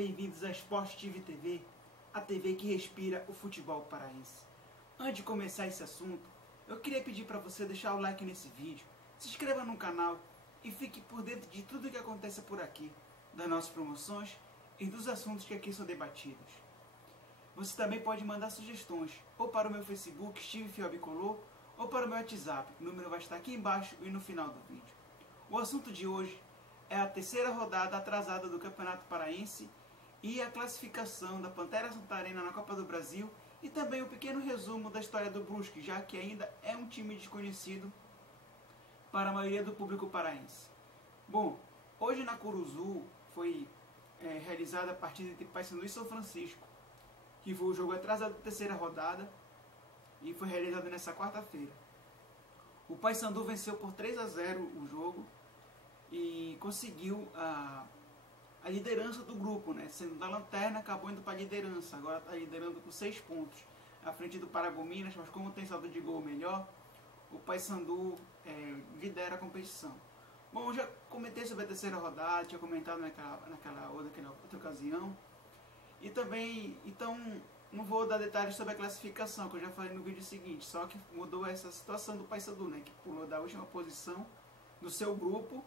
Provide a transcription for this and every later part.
bem-vindos à Sport TV, a TV que respira o futebol paraense. Antes de começar esse assunto, eu queria pedir para você deixar o like nesse vídeo, se inscreva no canal e fique por dentro de tudo o que acontece por aqui, das nossas promoções e dos assuntos que aqui são debatidos. Você também pode mandar sugestões, ou para o meu Facebook, Steve Fiobicolor, ou para o meu WhatsApp, o número vai estar aqui embaixo e no final do vídeo. O assunto de hoje é a terceira rodada atrasada do Campeonato Paraense e a classificação da Pantera Santarena na Copa do Brasil e também um pequeno resumo da história do Brusque, já que ainda é um time desconhecido para a maioria do público paraense. Bom, hoje na Curuzu foi realizada a partida entre Paysandu e São Francisco, que foi o jogo atrasado da terceira rodada e foi realizado nessa quarta-feira. O Paysandu venceu por 3-0 o jogo e conseguiu a liderança do grupo, né? Sendo da lanterna, acabou indo para a liderança. Agora está liderando com 6 pontos, à frente do Paragominas, mas como tem saldo de gol melhor, o Paysandu lidera a competição. Bom, eu já comentei sobre a terceira rodada, tinha comentado naquela outra ocasião. E também, então, não vou dar detalhes sobre a classificação, que eu já falei no vídeo seguinte, só que mudou essa situação do Paysandu, né? Que pulou da última posição do seu grupo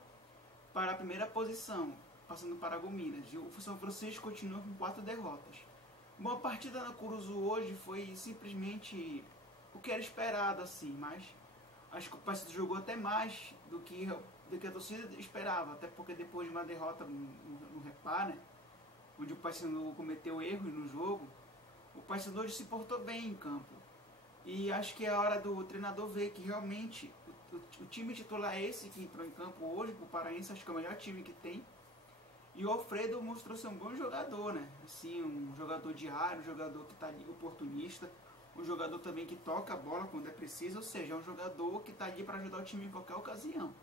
para a primeira posição, passando para Paragominas. E o São Francisco continua com 4 derrotas. Bom, a partida na Curuzu hoje foi simplesmente o que era esperado, assim, mas acho que o Paysandu jogou até mais do que a torcida esperava, até porque depois de uma derrota no Repá, né, onde o Paysandu cometeu erros no jogo, o Paysandu hoje se portou bem em campo. E acho que é a hora do treinador ver que realmente o time titular é esse que entrou em campo hoje, o Paraense, acho que é o melhor time que tem. E o Alfredo mostrou ser um bom jogador, né? Assim, um jogador de área, um jogador que está ali oportunista, um jogador também que toca a bola quando é preciso, ou seja, é um jogador que está ali para ajudar o time em qualquer ocasião.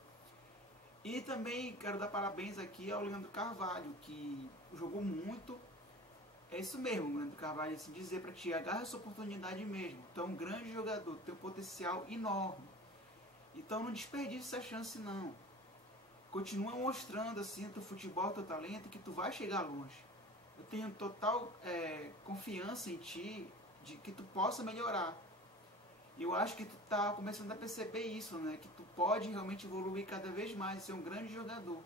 E também quero dar parabéns aqui ao Leandro Carvalho, que jogou muito. É isso mesmo, Leandro Carvalho, assim dizer para ti, agarra essa oportunidade mesmo. Tu é um grande jogador, tem um potencial enorme. Então não desperdice essa chance não. Continua mostrando assim teu futebol, teu talento, que tu vai chegar longe. Eu tenho total confiança em ti, de que tu possa melhorar. Eu acho que tu tá começando a perceber isso, né? Que tu pode realmente evoluir cada vez mais, ser um grande jogador.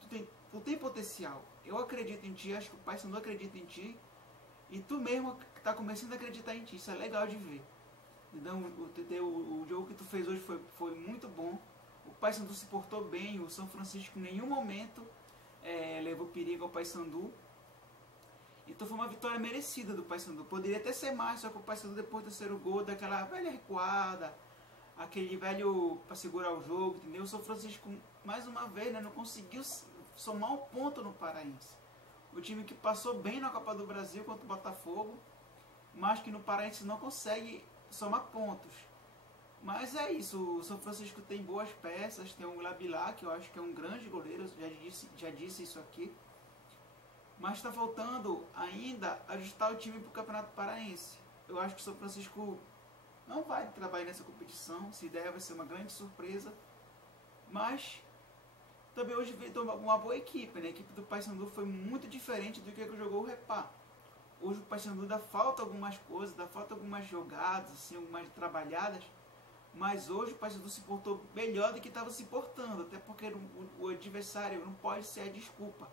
Tu tem potencial. Eu acredito em ti, acho que o Paysandu acredita em ti. E tu mesmo está começando a acreditar em ti. Isso é legal de ver. Então, o jogo que tu fez hoje foi muito bom. O Paysandu se portou bem. O São Francisco em nenhum momento levou perigo ao Paysandu. Então foi uma vitória merecida do Paysandu. Poderia até ser mais, só que o Paysandu depois do terceiro gol, daquela velha recuada, aquele velho para segurar o jogo, entendeu? O São Francisco, mais uma vez, né, não conseguiu somar um ponto no Paraense. O time que passou bem na Copa do Brasil contra o Botafogo, mas que no Paraense não consegue somar pontos. Mas é isso, o São Francisco tem boas peças, tem o Labilá, que eu acho que é um grande goleiro, já disse isso aqui. Mas está faltando ainda ajustar o time para o Campeonato Paraense. Eu acho que o São Francisco não vai trabalhar nessa competição, se der vai ser uma grande surpresa. Mas também hoje veio uma boa equipe, né? A equipe do Paysandu foi muito diferente do que jogou o Repá. Hoje o Paysandu dá falta algumas coisas, dá falta algumas jogadas, assim, algumas trabalhadas. Mas hoje o Paysandu se portou melhor do que estava se portando, até porque o adversário não pode ser a desculpa.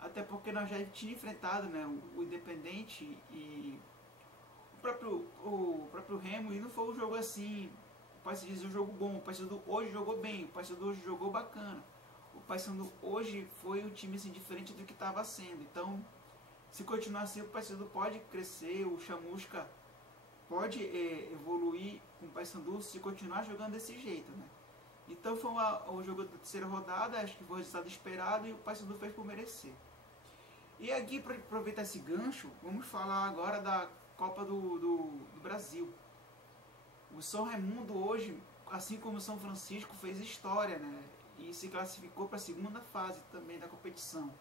Até porque nós já tínhamos enfrentado, né, o Independente e o próprio Remo, e não foi um jogo assim, pode-se dizer um jogo bom. O Paysandu hoje jogou bem, o Paysandu hoje jogou bacana. O Paysandu hoje foi um time assim, diferente do que estava sendo. Então, se continuar assim, o Paysandu pode crescer, o Chamusca pode evoluir com o Paysandu se continuar jogando desse jeito, né? Então foi o jogo da terceira rodada, acho que foi o resultado esperado e o Paysandu fez por merecer. E aqui, para aproveitar esse gancho, vamos falar agora da Copa do Brasil. O São Raimundo hoje, assim como o São Francisco, fez história, né? E se classificou para a segunda fase também da competição.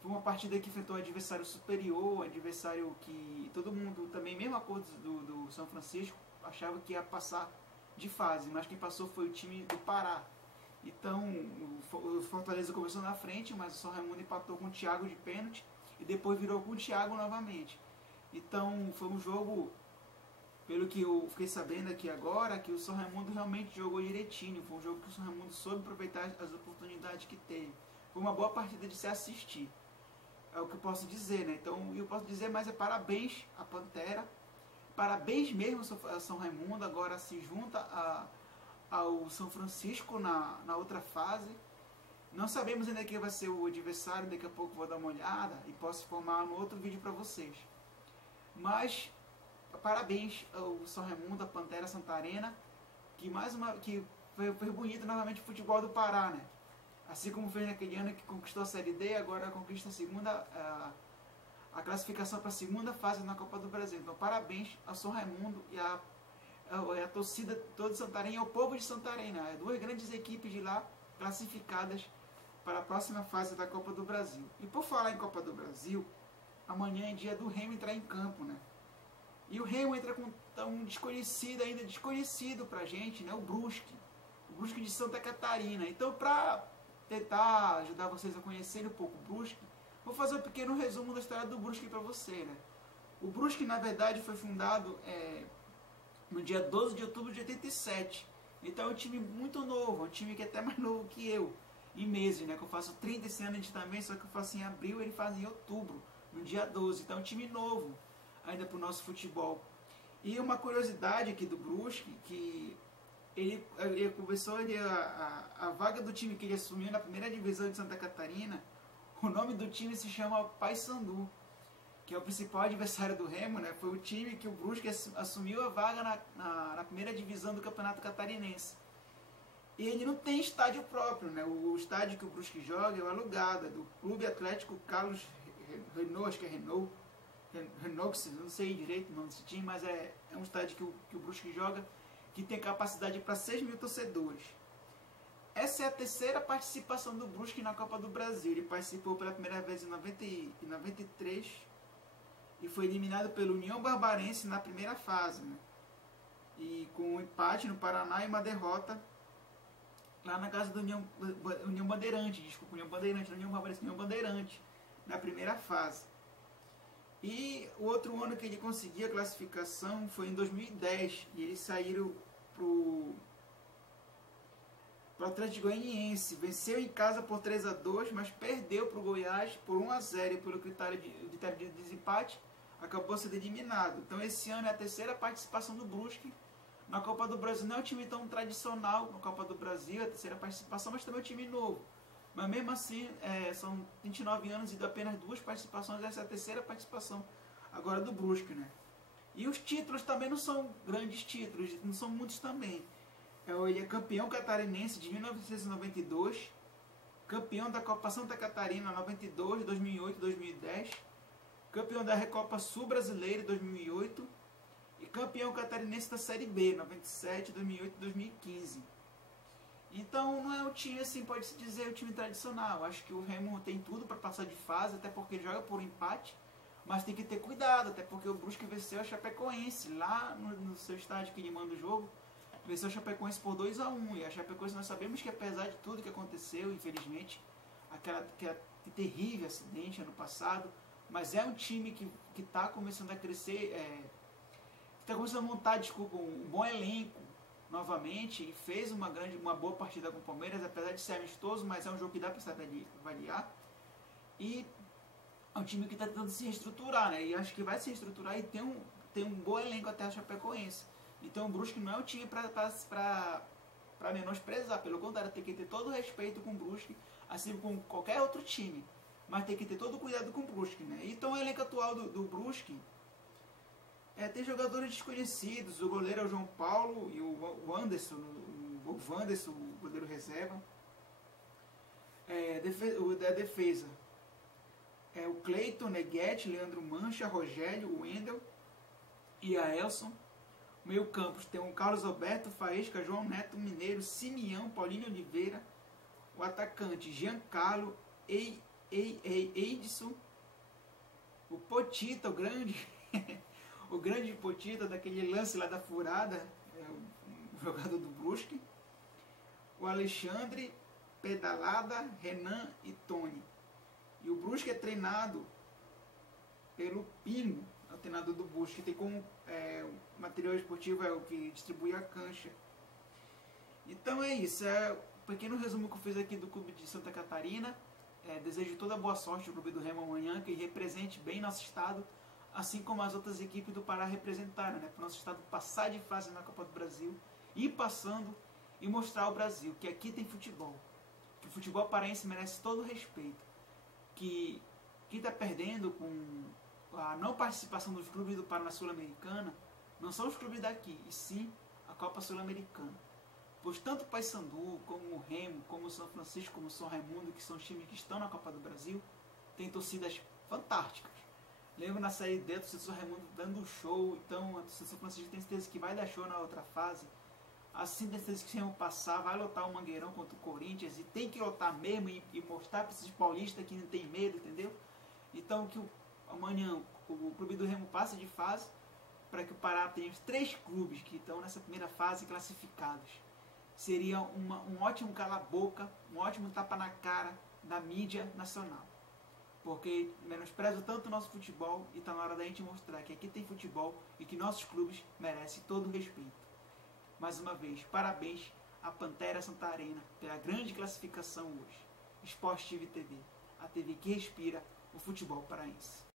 Foi uma partida que enfrentou um adversário superior, um adversário que todo mundo, também mesmo a cor do São Francisco, achava que ia passar de fase, mas quem passou foi o time do Pará. Então, o Fortaleza começou na frente, mas o São Raimundo empatou com o Thiago de pênalti e depois virou com o Thiago novamente. Então foi um jogo, pelo que eu fiquei sabendo aqui agora, que o São Raimundo realmente jogou direitinho. Foi um jogo que o São Raimundo soube aproveitar as oportunidades que teve. Foi uma boa partida de se assistir. É o que eu posso dizer, né? Então, eu posso dizer, mas é parabéns à Pantera. Parabéns mesmo ao São Raimundo. Agora se junta ao São Francisco na outra fase. Não sabemos ainda quem vai ser o adversário. Daqui a pouco vou dar uma olhada e posso informar no outro vídeo para vocês. Mas parabéns ao São Raimundo, a Pantera Santarena, que foi bonito novamente o futebol do Pará, né? Assim como fez naquele ano que conquistou a Série D, agora conquista a classificação para a segunda fase na Copa do Brasil. Então parabéns ao São Raimundo e a torcida toda de Santarém e ao povo de Santarém, né? Duas grandes equipes de lá classificadas para a próxima fase da Copa do Brasil. E por falar em Copa do Brasil, amanhã é dia do Remo entrar em campo, né? E o Remo entra com um desconhecido, ainda desconhecido pra gente, né? O Brusque de Santa Catarina. Então, para tentar ajudar vocês a conhecerem um pouco o Brusque, vou fazer um pequeno resumo da história do Brusque para você, né? O Brusque, na verdade, foi fundado no dia 12 de outubro de 87. Então é um time muito novo, é um time que é até mais novo que eu, em meses, né? Que eu faço 30 esse ano também, só que eu faço em abril, ele faz em outubro, no dia 12. Então é um time novo ainda para o nosso futebol. E uma curiosidade aqui do Brusque, que ele começou a vaga do time que ele assumiu na primeira divisão de Santa Catarina, o nome do time se chama Paysandu, que é o principal adversário do Remo, né? Foi o time que o Brusque assumiu a vaga na primeira divisão do Campeonato Catarinense. E ele não tem estádio próprio, né? O estádio que o Brusque joga é o alugado, é do Clube Atlético Carlos Renault, acho que é Renault, não sei direito o nome desse time, mas é um estádio que o Brusque joga, que tem capacidade para 6 mil torcedores. Essa é a terceira participação do Brusque na Copa do Brasil. Ele participou pela primeira vez em 93 e foi eliminado pelo União Barbarense na primeira fase, né? E com um empate no Paraná e uma derrota lá na casa do União Bandeirante, desculpa, União Bandeirante, União Barbarense, União Bandeirante, na primeira fase. E o outro ano que ele conseguiu a classificação foi em 2010, e eles saíram pro Atlético Goianiense. Venceu em casa por 3-2, mas perdeu para o Goiás por 1-0, e pelo critério de desempate acabou sendo eliminado. Então esse ano é a terceira participação do Brusque na Copa do Brasil. Não é um time tão tradicional na Copa do Brasil, é a terceira participação, mas também é um time novo. Mas mesmo assim, são 29 anos e apenas 2 participações, essa é a terceira participação agora do Brusque, né? E os títulos também não são grandes títulos, não são muitos também. Ele é campeão catarinense de 1992, campeão da Copa Santa Catarina 92, 2008, 2010, campeão da Recopa Sul Brasileira 2008 e campeão catarinense da Série B 97, 2008 e 2015. Então não é um time, assim, pode-se dizer, um time tradicional. Acho que o Remo tem tudo para passar de fase, até porque ele joga por empate, mas tem que ter cuidado, até porque o Brusque venceu a Chapecoense lá no seu estádio que ele manda o jogo. Venceu a Chapecoense por 2-1, e a Chapecoense nós sabemos que apesar de tudo que aconteceu, infelizmente, aquele terrível acidente ano passado, mas é um time que está começando a crescer, está começando a montar, um bom elenco novamente, e fez uma boa partida com o Palmeiras, apesar de ser amistoso, mas é um jogo que dá para se avaliar, e é um time que está tentando se reestruturar, né? E acho que vai se reestruturar e tem um bom elenco até a Chapecoense. Então o Brusque não é um time para menosprezar, pelo contrário, tem que ter todo o respeito com o Brusque, assim como qualquer outro time, mas tem que ter todo o cuidado com o Brusque, né? Então o elenco atual do Brusque tem jogadores desconhecidos. O goleiro é o João Paulo e o Anderson, o Wanderson, o goleiro reserva. Da defesa o Cleiton, Neguete, Leandro Mancha, Rogério, o Wendel e a Elson. Meio campos tem o Carlos Alberto, Faísca, João Neto, Mineiro, Simeão, Paulinho Oliveira. O atacante Giancarlo, Eidson, o Potita, o grande o grande Potita, daquele lance lá da furada, o jogador do Brusque. O Alexandre, Pedalada, Renan e Tony. E o Brusque é treinado pelo Pino, o treinador do Busca, que tem como material esportivo é o que distribui a cancha. Então é isso, é um pequeno resumo que eu fiz aqui do Clube de Santa Catarina. Desejo toda boa sorte ao Clube do Remo amanhã, que represente bem nosso estado, assim como as outras equipes do Pará representaram, né? Para o nosso estado passar de fase na Copa do Brasil, ir passando e mostrar ao Brasil que aqui tem futebol, que o futebol paraense merece todo o respeito, que quem está perdendo com a não participação dos clubes do Pará na Sul-Americana não são os clubes daqui, e sim a Copa Sul-Americana. Pois tanto o Paysandu, como o Remo, como o São Francisco, como o São Raimundo, que são os times que estão na Copa do Brasil, têm torcidas fantásticas. Lembro na Série D, a torcida do São Raimundo dando show, então a torcida do São Francisco tem certeza que vai dar show na outra fase. Assim tem certeza que se o Remo passar, vai lotar o Mangueirão contra o Corinthians, e tem que lotar mesmo e mostrar para esses paulistas que não tem medo, entendeu? Então que amanhã o clube do Remo passe de fase, para que o Pará tenha os 3 clubes que estão nessa primeira fase classificados. Seria um ótimo cala-boca, um ótimo tapa na cara da mídia nacional. Porque menosprezo tanto o nosso futebol e está na hora da gente mostrar que aqui tem futebol e que nossos clubes merecem todo o respeito. Mais uma vez, parabéns à Pantera Santarena pela grande classificação hoje. Sport TV, a TV que respira o futebol paraense.